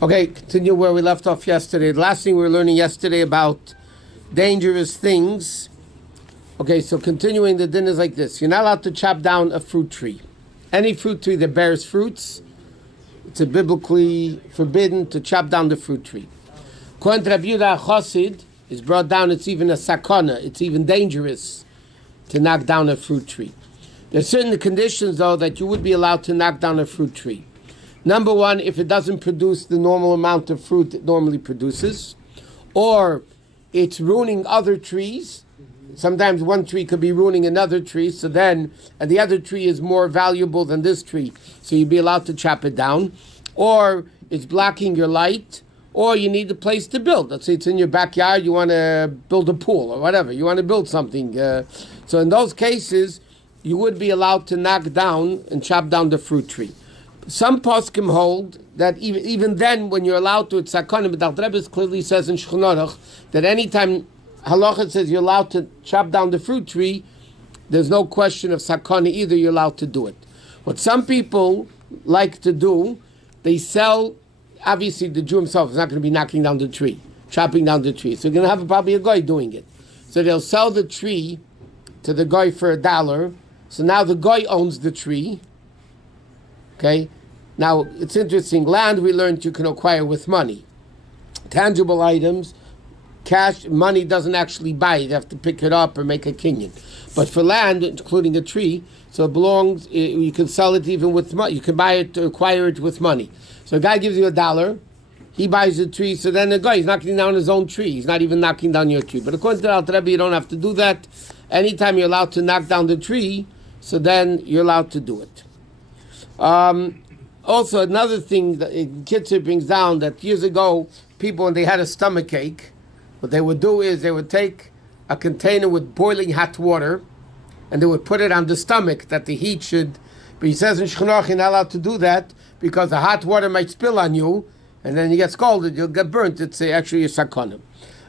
Okay, continue where we left off yesterday. The last thing we were learning yesterday about dangerous things. Okay, so continuing, the din is like this. You're not allowed to chop down a fruit tree. Any fruit tree that bears fruits, it's biblically forbidden to chop down the fruit tree. According to Rabbi Yehuda Chosid, it's brought down, it's even a sakana, it's even dangerous to knock down a fruit tree. There are certain conditions, though, that you would be allowed to knock down a fruit tree. Number one, if it doesn't produce the normal amount of fruit it normally produces, or it's ruining other trees. Sometimes one tree could be ruining another tree, so then, and the other tree is more valuable than this tree, so you'd be allowed to chop it down. Or it's blocking your light, or you need a place to build. Let's say it's in your backyard, you want to build a pool or whatever, you want to build something. So in those cases, you would be allowed to knock down and chop down the fruit tree. Some poskim hold that even then, when you're allowed to, it's sakana, but the Rebbe clearly says in Shulchan Aruch that anytime Halacha says you're allowed to chop down the fruit tree, there's no question of sakana either, you're allowed to do it. What some people like to do, they sell, obviously the Jew himself is not going to be knocking down the tree, chopping down the tree, so you're going to have probably a guy doing it. So they'll sell the tree to the guy for $1, so now the guy owns the tree, okay? Now, it's interesting. Land, we learned you can acquire with money. Tangible items, cash, money doesn't actually buy it. You have to pick it up or make a kinyan. But for land, including a tree, so it belongs, you can sell it even with money. You can buy it or acquire it with money. So a guy gives you $1, he buys the tree, so then the guy is knocking down his own tree. He's not even knocking down your tree. But according to the Alter Rebbe, you don't have to do that. Anytime you're allowed to knock down the tree, so then you're allowed to do it. Also, another thing that Kitzur brings down, that years ago, people, when they had a stomach ache, what they would do is they would take a container with boiling hot water and they would put it on the stomach that the heat should, but he says in Shulchan Aruch you're not allowed to do that because the hot water might spill on you and then you get scalded, you'll get burnt. It's actually a sakana.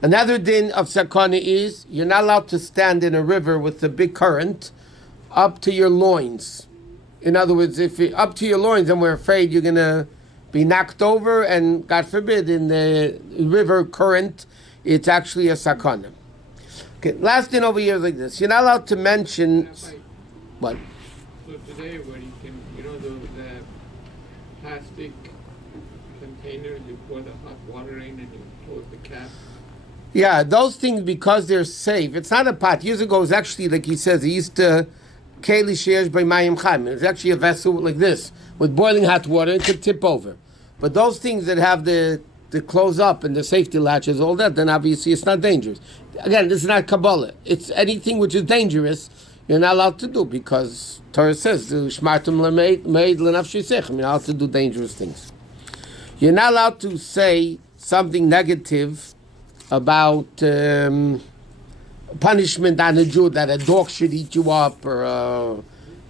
Another din of sakana is you're not allowed to stand in a river with a big current up to your loins. In other words, if you're up to your loins and we're afraid you're going to be knocked over, and God forbid, in the river current, it's actually a sakana. Okay, last thing over here is like this. You're not allowed to mention... What? So today, where you can, the plastic containers, you pour the hot water in and you close the cap. Yeah, those things, because they're safe. It's not a pot. Years ago, it was actually, like he says, he used to... Keli sheyesh by mayim chaim. It's actually a vessel like this with boiling hot water. It could tip over. But those things that have the close up and the safety latches, all that, then obviously it's not dangerous. Again, this is not Kabbalah. It's anything which is dangerous. You're not allowed to do because Torah says shmartum lemeid lenafshisechem. You're not allowed to do dangerous things. You're not allowed to say something negative about. Punishment on a Jew, that a dog should eat you up or an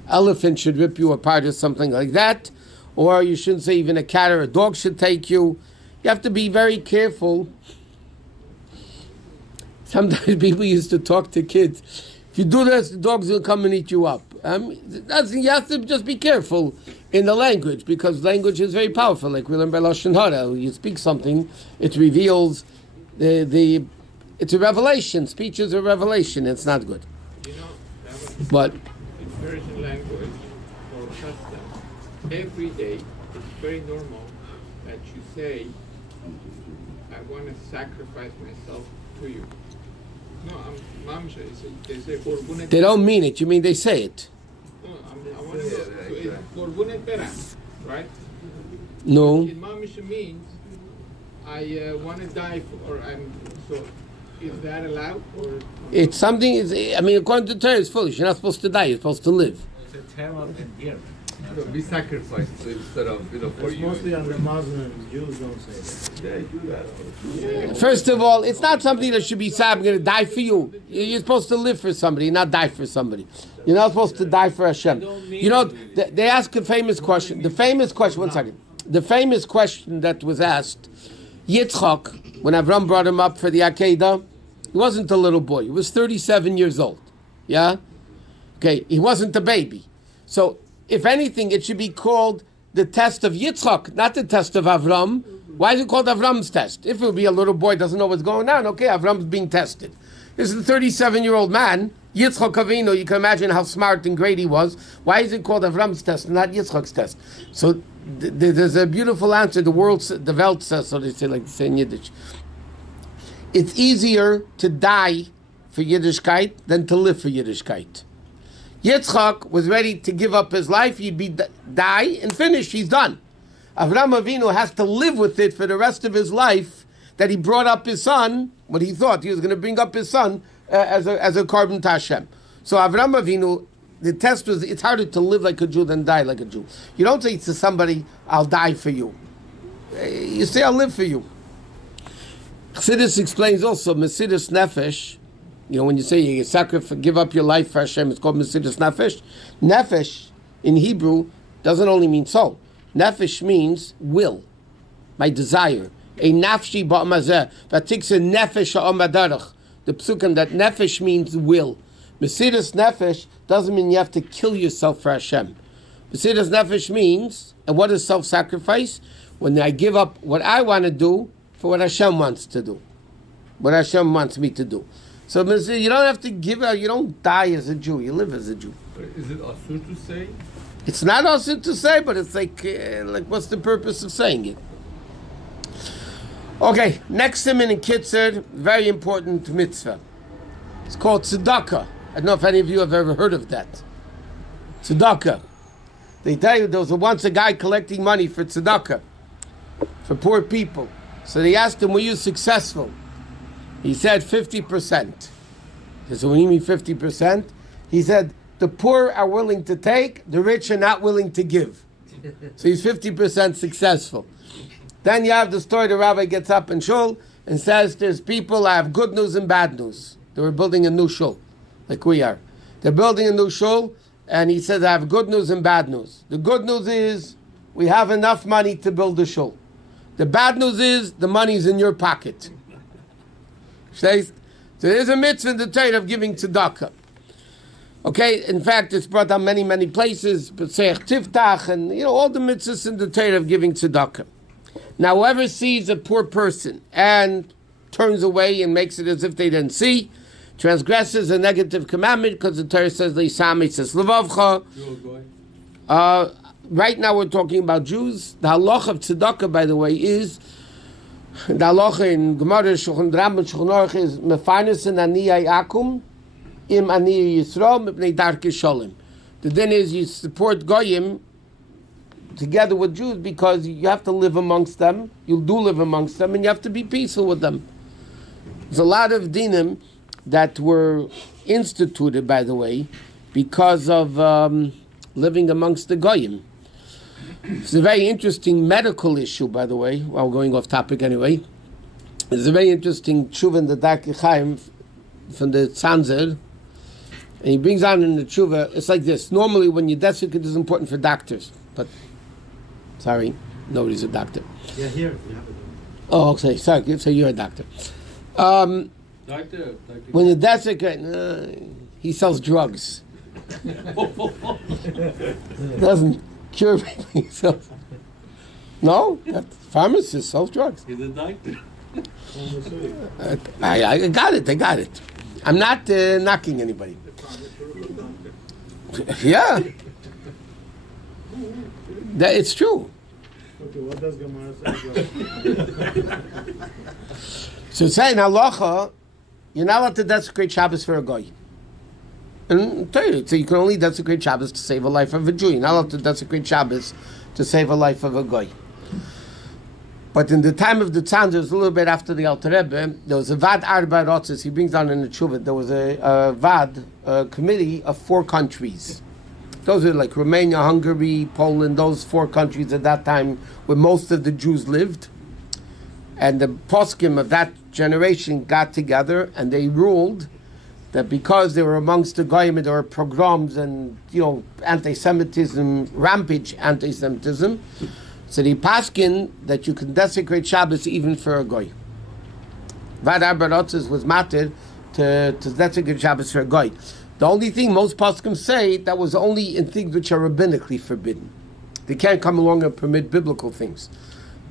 elephant should rip you apart or something like that, or you shouldn't say even a cat or a dog should take you. You have to be very careful. Sometimes people used to talk to kids, if you do this, the dogs will come and eat you up. You have to just be careful in the language, because language is very powerful. Like we learn by Lashon Hara, you speak something, it reveals it's a revelation. Speech is a revelation. It's not good. But in Persian language or custom, every day it's very normal that you say, I want to sacrifice myself to you. No, they say, they don't mean it. You mean they say it? No, I want to go. So it's right? No. In Mamisha means, I want to die for, or I'm so. Is that allowed? Or it's something, according to the Torah, it's foolish. You're not supposed to die, you're supposed to live. It's a term of endearment. So be sacrificed instead of, for it's you. Mostly on the Muslims, Jews don't say that. Yeah, you do that. First of all, it's not something that should be said, I'm going to die for you. You're supposed to live for somebody, not die for somebody. You're not supposed to die for Hashem. They ask a famous question. The famous question, one second. The famous question that was asked, Yitzchak, when Avram brought him up for the Akedah, he wasn't a little boy. He was 37 years old. Yeah? Okay, he wasn't a baby. So, if anything, it should be called the test of Yitzchak, not the test of Avram, Why is it called Avram's test? If it would be a little boy doesn't know what's going on, okay, Avram's being tested. This is a 37-year-old man, Yitzchak Avinu. You can imagine how smart and great he was. Why is it called Avram's test, not Yitzchak's test? So there's a beautiful answer. The Welt says, so they say, like they say in Yiddish. It's easier to die for Yiddishkeit than to live for Yiddishkeit. Yitzchak was ready to give up his life. He'd be die and finish. He's done. Avram Avinu has to live with it for the rest of his life that he brought up his son, what he thought he was going to bring up his son as a carbon to Hashem. So Avram Avinu, the test was, it's harder to live like a Jew than die like a Jew. You don't say to somebody, I'll die for you. You say, I'll live for you. Chassidus explains also, Mesidus Nefesh, when you say you sacrifice, give up your life for Hashem, it's called Mesidus Nefesh. Nefesh, in Hebrew, doesn't only mean soul. Nefesh means will, my desire. A nafshi ba'amazeh, vatikse nefesh ha'amadarach. The psukim that nefesh means will. Mesidus nefesh doesn't mean you have to kill yourself for Hashem. Mesidus nefesh means, and what is self-sacrifice? When I give up what I want to do for what Hashem wants to do. What Hashem wants me to do. So you don't have to give up, you don't die as a Jew, you live as a Jew. Is it asur to say? It's not also to say, but it's like what's the purpose of saying it? Okay, next siman in Kitzur, very important mitzvah. It's called tzedakah. I don't know if any of you have ever heard of that. Tzedakah. They tell you there was once a guy collecting money for tzedakah, for poor people. So they asked him, were you successful? He said 50%. He said, what do you mean 50%? He said, the poor are willing to take, the rich are not willing to give. So he's 50% successful. Then you have the story, the rabbi gets up in shul and says, there's people, I have good news and bad news. They were building a new shul, like we are. They're building a new shul, and he says, I have good news and bad news. The good news is, we have enough money to build the shul. The bad news is, the money's in your pocket. So there's a mitzvah in the Torah of giving tzedakah. Okay, in fact, it's brought down many, many places, B'seich Tiftach, and all the mitzvahs in the Torah of giving tzedakah. Now, whoever sees a poor person and turns away and makes it as if they didn't see, transgresses a negative commandment, because the Torah says, Leisami says, Levavcha. Right now we're talking about Jews. The halacha of tzedakah, by the way, is, the halacha in Gemara, Shulchan Aruch is, Mefarnes and Aniyai Akum, Im Ani Yisrael Mipnei Darkei Sholem. The din is you support Goyim together with Jews because you have to live amongst them, you do live amongst them, and you have to be peaceful with them. There's a lot of dinim that were instituted, by the way, because of living amongst the Goyim. It's a very interesting medical issue, by the way, while going off topic anyway. It's a very interesting tshuva in the Darkei Chaim from the Tzanzer. And he brings on in the tshuva, it's like this. Normally when you desiccate, it's important for doctors. But, sorry, nobody's a doctor. Yeah, here. You have it. Oh, okay, sorry, so you're a doctor. Doctor. When you desiccate, he sells drugs. Doesn't cure people, he sells. No, that pharmacist sells drugs. He's a doctor. I got it. I'm not knocking anybody. Yeah. It's true. Okay, what does Gemara say? So saying halacha, you're not allowed to desecrate Shabbos for a goy. And so you can only desecrate Shabbos to save a life of a Jew. You're not allowed to desecrate Shabbos to save a life of a goy. But in the time of the Tzanzer, it was a little bit after the Alter Rebbe, there was a Vad Arba Rotzes, he brings down in the Tshuva, there was a Vad, a committee of 4 countries. Those are like Romania, Hungary, Poland, those 4 countries at that time where most of the Jews lived. And the poskim of that generation got together and they ruled that because they were amongst the Goyim, there were pogroms and, anti-Semitism, rampage anti-Semitism. So the paskin that you can desecrate Shabbos even for a goy. Vad Arba Rotzes was matter to desecrate Shabbos for a goy. The only thing most paskim say that was only in things which are rabbinically forbidden. They can't come along and permit biblical things.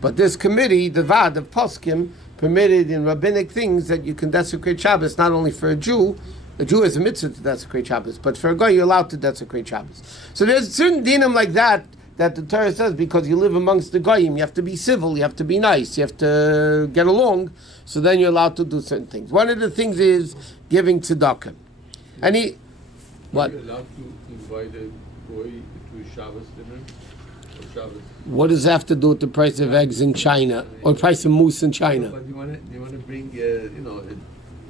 But this committee, the Vad of Poskim, permitted in rabbinic things that you can desecrate Shabbos not only for a Jew has a mitzvah to desecrate Shabbos, but for a guy you're allowed to desecrate Shabbos. So there's certain dinim like that the Torah says because you live amongst the goyim, you have to be civil, you have to be nice, you have to get along, so then you're allowed to do certain things. One of the things is giving tzedakah. And what? Are you allowed to invite a boy to Shabbos dinner? Or Shabbos? What does that have to do with the price of eggs in China or price of moose in China? But you want to bring,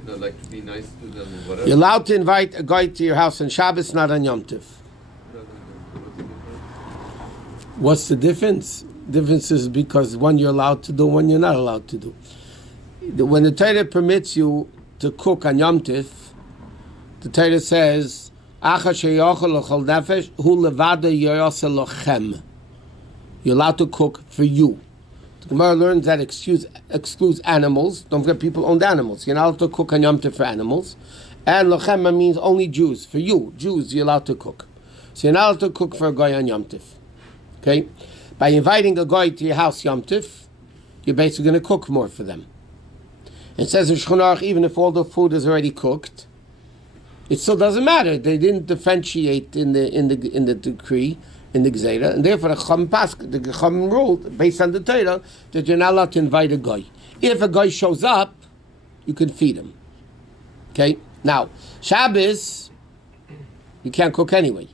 like to be nice to them or whatever. You're allowed to invite a guy to your house on Shabbos, not on Yom Tov. What's the difference? Difference is because one you're allowed to do, one you're not allowed to do. When the Torah permits you to cook on Yom Tov, the Torah says, you're allowed to cook for you. The Gemara learns that excludes animals. Don't forget, people owned animals. You're not allowed to cook on Yom Tov for animals. And lochem means only Jews. For you, Jews, you're allowed to cook. So you're not allowed to cook for a guy on Yom Tov. Okay? By inviting a guy to your house Yom Tov, you're basically going to cook more for them. It says in Shulchan Aruch, even if all the food is already cooked, it still doesn't matter. They didn't differentiate in the decree, in the Gzeira, and therefore the Chacham ruled, based on the Torah, that you're not allowed to invite a guy. If a guy shows up, you can feed him. Okay? Now, Shabbos, you can't cook anyway.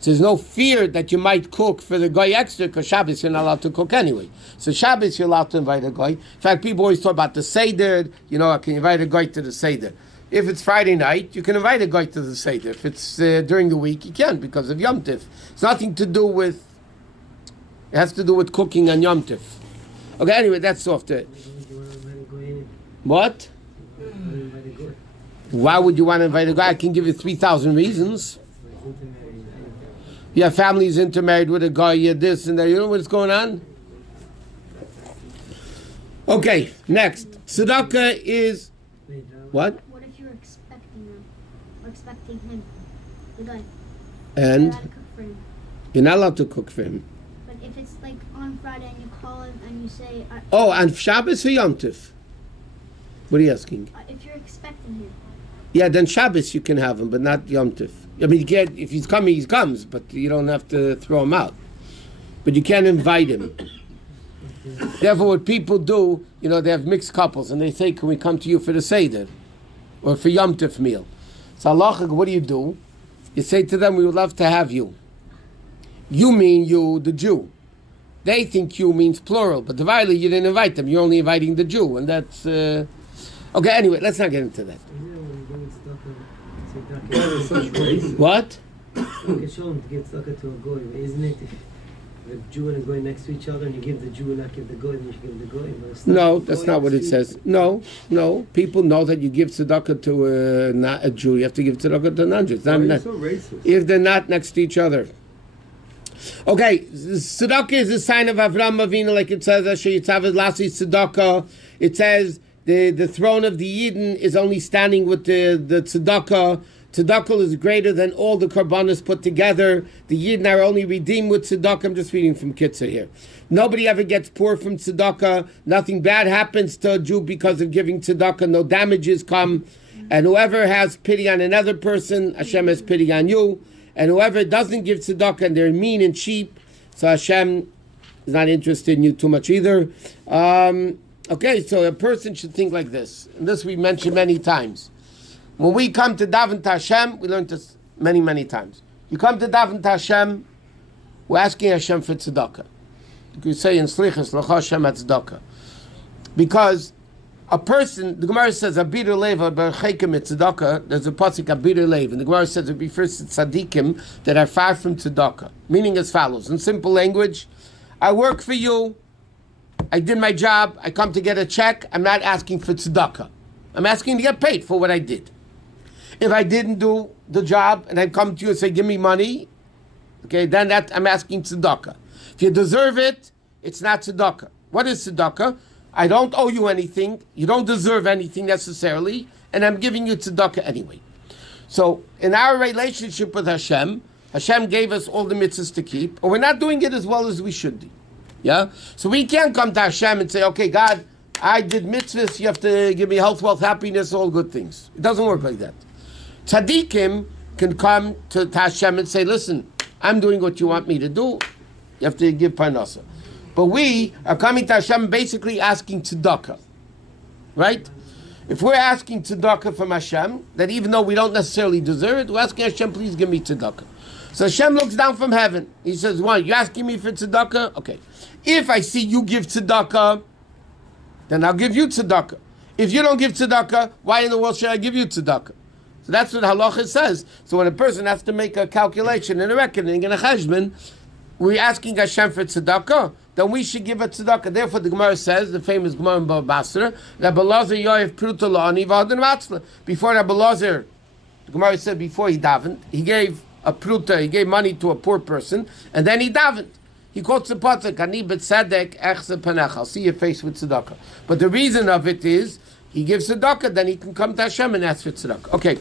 So there's no fear that you might cook for the guy extra, because Shabbos you're not allowed to cook anyway. So Shabbos you're allowed to invite a guy. In fact, people always talk about the Seder, I can invite a guy to the Seder. If it's Friday night, you can invite a guy to the Seder. If it's during the week, you can't because of Yom Tov. It's nothing to do with, it has to do with cooking on Yom Tov. Okay, anyway, that's off the... What? Why would you want to invite a guy? I can give you 3,000 reasons. Your family's intermarried with a guy, you're this and that. You know what's going on? Okay, next. Tzedakah is... What? What if you're expecting them? Or expecting him? The guy. And? You're allowed to cook for him. You're not allowed to cook for him. But if it's like on Friday and you call him and you say... on Shabbos or Yom Tov? What are you asking? if you're expecting him. Yeah, then Shabbos you can have him, but not Yom Tov. I mean, if he's coming, he comes, but you don't have to throw him out. But you can't invite him. Therefore, what people do, they have mixed couples, and they say, can we come to you for the Seder? Or for Yom Tov meal. So halacha, what do? You say to them, we would love to have you. You mean you, the Jew. They think you means plural, but divinely you didn't invite them. You're only inviting the Jew, and that's... Okay, anyway, let's not get into that. What? You can show him to give tzedakah to a goy, but isn't it if the Jew and a goy next to each other and you give the Jew and not give the goy, then you should give the goy? No, that's not what it says. No. People know that you give tzedakah to not a Jew. You have to give tzedakah to a non-Jew. Why are you so racist? If they're not next to each other. Okay, tzedakah is a sign of Avram Avinu, like it says, Asher Yitzav Lasi tzedakah. It says the throne of the Yidden is only standing with the tzedakah. Tzedakah is greater than all the karbanos put together. The Yidden are only redeemed with tzedakah. I'm just reading from Kitzur here. Nobody ever gets poor from tzedakah. Nothing bad happens to a Jew because of giving tzedakah. No damages come. And whoever has pity on another person, Hashem has pity on you. And whoever doesn't give tzedakah and they're mean and cheap, so Hashem is not interested in you too much either. Okay, so a person should think like this. And this we mentioned many times. When we come to daven to Hashem, we learned this many, many times. You come to daven to Hashem, we're asking Hashem for tzedakah. You could say in Slichas, L'cha Hashem at tzedakah. Because a person, the Gemara says, Abir Leva Berchekim et tzedakah, there's a pasuk Abir Lev, and the Gemara says it refers to tzaddikim that are far from tzedakah. Meaning as follows, in simple language, I work for you, I did my job, I come to get a check, I'm not asking for tzedakah. I'm asking to get paid for what I did. If I didn't do the job and I come to you and say, give me money, okay, then I'm asking tzedakah. If you deserve it, it's not tzedakah. What is tzedakah? I don't owe you anything, you don't deserve anything necessarily, and I'm giving you tzedakah anyway. So, in our relationship with Hashem, Hashem gave us all the mitzvahs to keep, or we're not doing it as well as we should be. Yeah? So we can't come to Hashem and say, okay, God, I did mitzvahs, you have to give me health, wealth, happiness, all good things. It doesn't work like that. Tzaddikim can come to Hashem and say, listen, I'm doing what you want me to do. You have to give parnasa. But we are coming to Hashem basically asking tzedakah. Right? If we're asking tzedakah from Hashem, that even though we don't necessarily deserve it, we're asking Hashem, please give me tzedakah. So Hashem looks down from heaven. He says, what, you asking me for tzedakah? Okay. If I see you give tzedakah, then I'll give you tzedakah. If you don't give tzedakah, why in the world should I give you tzedakah? So that's what halacha says. So when a person has to make a calculation and a reckoning and a cheshbon, we're asking Hashem for tzedakah, then we should give a tzedakah. Therefore, the Gemara says, the famous Gemara in Bava Basra, that Belazar Yoav Pruta La'ani V'Adan Matzla. Before Rabbi Belazar, the Gemara said before he davened, he gave a pruta, he gave money to a poor person, and then he davened. He quotes the pasuk, Ani b'tzedek echse panecha. I'll see your face with tzedakah. But the reason of it is, he gives tzedakah, then he can come to Hashem and ask for tzedakah. Okay.